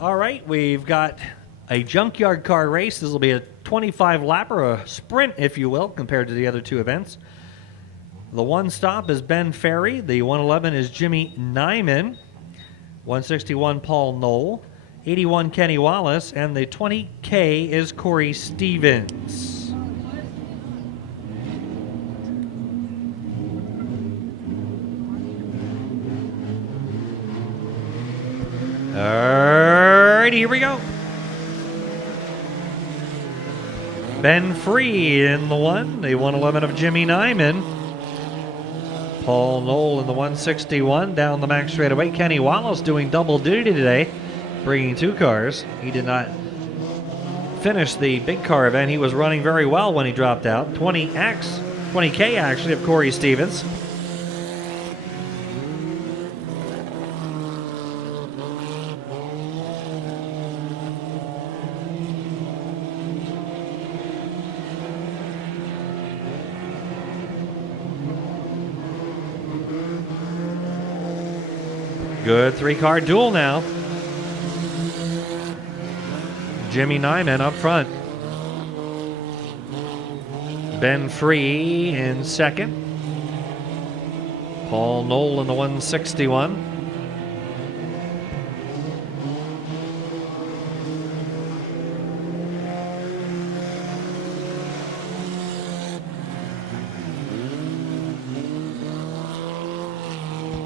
All right, we've got a junkyard car race. This will be a 25 lap or a sprint, if you will, compared to the other two events. The one stop is Ben Ferry. The 111 is Jimmy Nyman. 161 Paul Knoll. 81 Kenny Wallace. And the 20K is Corey Stevens. Alright, here we go. Ben Free in the 111 of Jimmy Nyman. Paul Knoll in the 161 down the max straightaway. Kenny Wallace doing double duty today, bringing two cars. He did not finish the big car event. He was running very well when he dropped out. 20K actually of Corey Stevens. Good three-car duel now. Jimmy Nyman up front. Ben Free in second. Paul Knoll in the 161.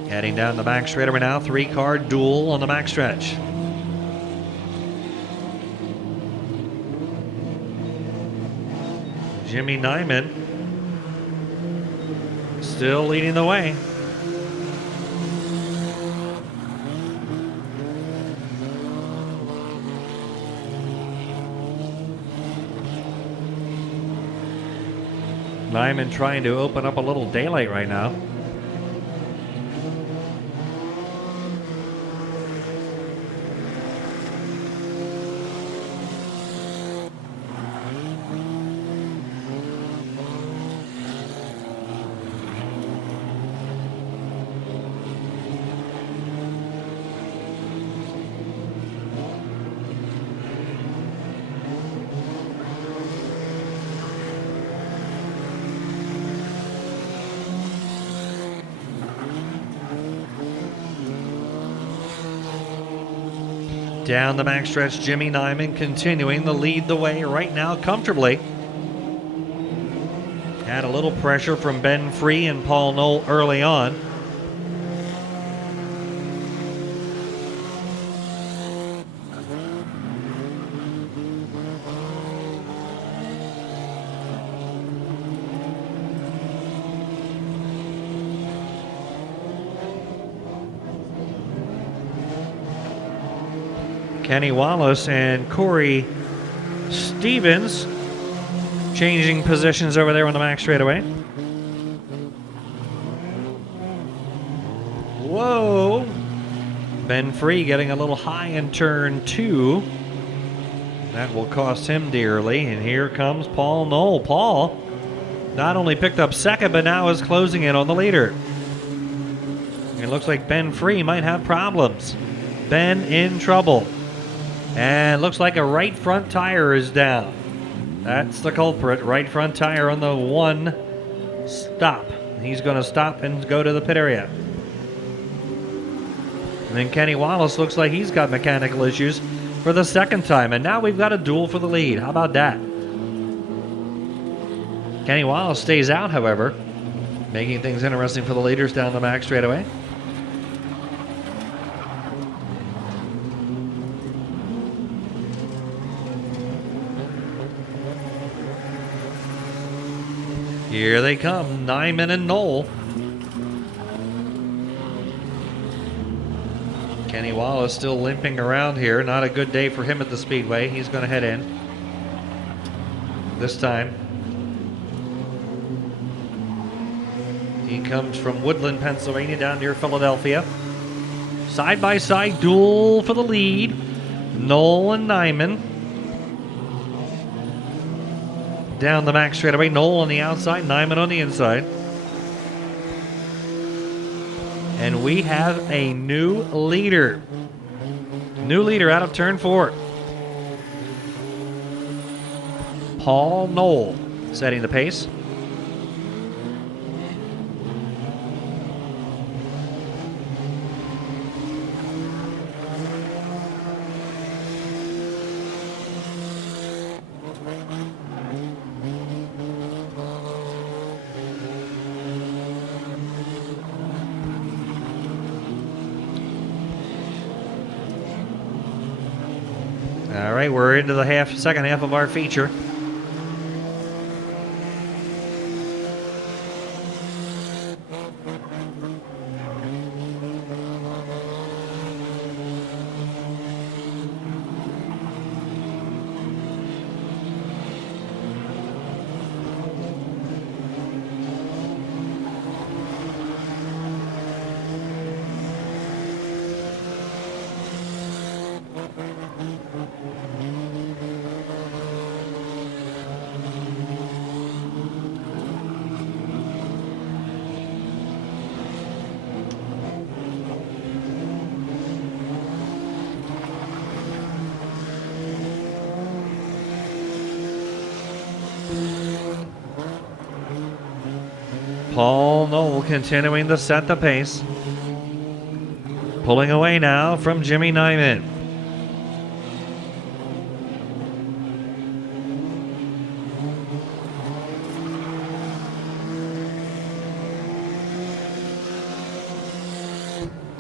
Heading down the back straightaway now, three-car duel on the back stretch. Jimmy Nyman still leading the way. Nyman trying to open up a little daylight right now. Down the backstretch, Jimmy Nyman continuing to lead the way right now comfortably. Had a little pressure from Ben Free and Paul Knoll early on. Kenny Wallace and Corey Stevens changing positions over there on the max straightaway. Whoa! Ben Free getting a little high in turn 2. That will cost him dearly. And here comes Paul Knoll. Paul not only picked up second, but now is closing in on the leader. It looks like Ben Free might have problems. Ben in trouble. And looks like a right front tire is down. That's the culprit. Right front tire on the one stop. He's going to stop and go to the pit area. And then Kenny Wallace looks like he's got mechanical issues for the second time. And now we've got a duel for the lead. How about that? Kenny Wallace stays out, however, making things interesting for the leaders down the back straightaway. Here they come, Nyman and Knoll. Kenny Wallace still limping around here. Not a good day for him at the Speedway. He's going to head in this time. He comes from Woodland, Pennsylvania, down near Philadelphia. Side-by-side duel for the lead. Knoll and Nyman. Down the back straightaway, Knoll on the outside, Nyman on the inside. And we have a new leader. New leader out of turn 4. Paul Knoll setting the pace. All right, we're into the second half of our feature. Paul Knoll continuing to set the pace. Pulling away now from Jimmy Nyman.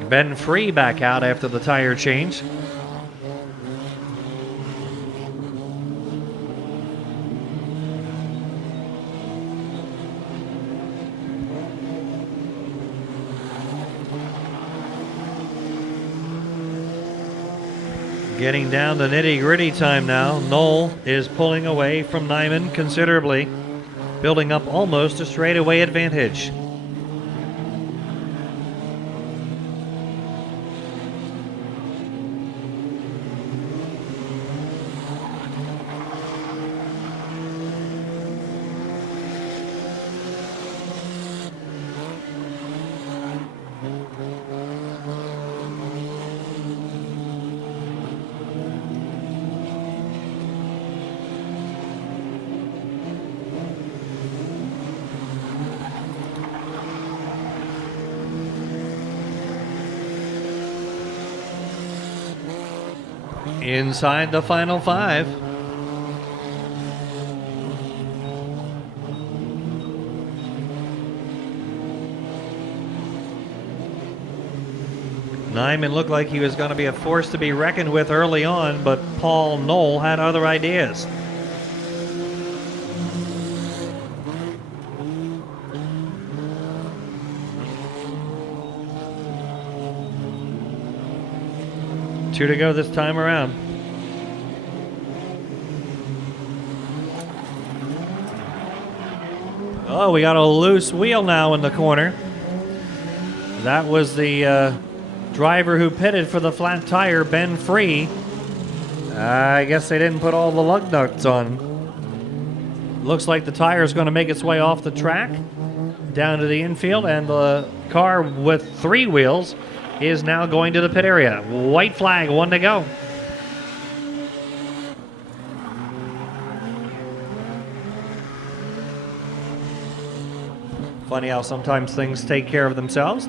Ben Free back out after the tire change. Getting down to nitty-gritty time now. Knoll is pulling away from Nyman considerably, building up almost a straightaway advantage. Inside the final 5. Nyman looked like he was going to be a force to be reckoned with early on, but Paul Knoll had other ideas. Two to go this time around. Oh, we got a loose wheel now in the corner. That was the driver who pitted for the flat tire, Ben Free. I guess they didn't put all the lug nuts on. Looks like the tire is going to make its way off the track down to the infield, and the car with 3 wheels is now going to the pit area. White flag, 1 to go. Funny how sometimes things take care of themselves.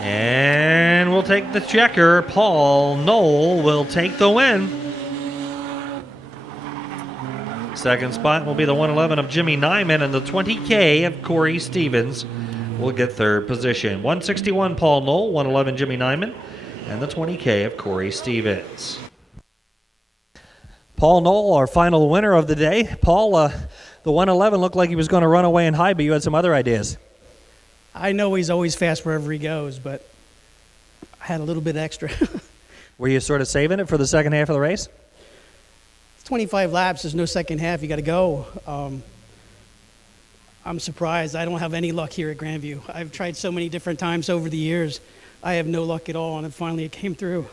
And we'll take the checker. Paul Knoll will take the win. Second spot will be the 111 of Jimmy Nyman, and the 20K of Corey Stevens will get third position. 161 Paul Knoll, 111 Jimmy Nyman, and the 20K of Corey Stevens. Paul Knoll, our final winner of the day. Paul, the 111 looked like he was going to run away and hide, but you had some other ideas. I know he's always fast wherever he goes, but I had a little bit extra. Were you sort of saving it for the second half of the race? It's 25 laps. There's no second half. You got to go. I'm surprised. I don't have any luck here at Grandview. I've tried so many different times over the years. I have no luck at all, and finally it came through.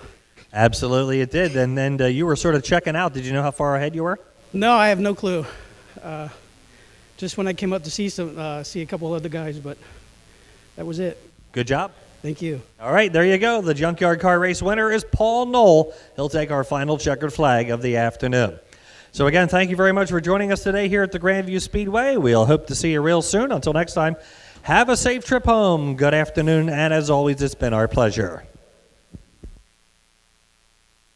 Absolutely it did. And then you were sort of checking out. Did you know how far ahead you were? No, I have no clue. Just when I came up to see a couple other guys, but That was it. Good job. Thank you. All right, there you go. The Junkyard Car Race winner is Paul Knoll. He'll take our final checkered flag of the afternoon. So again, thank you very much for joining us today here at the Grandview Speedway. We'll hope to see you real soon. Until next time, have a safe trip home. Good afternoon, and as always, it's been our pleasure.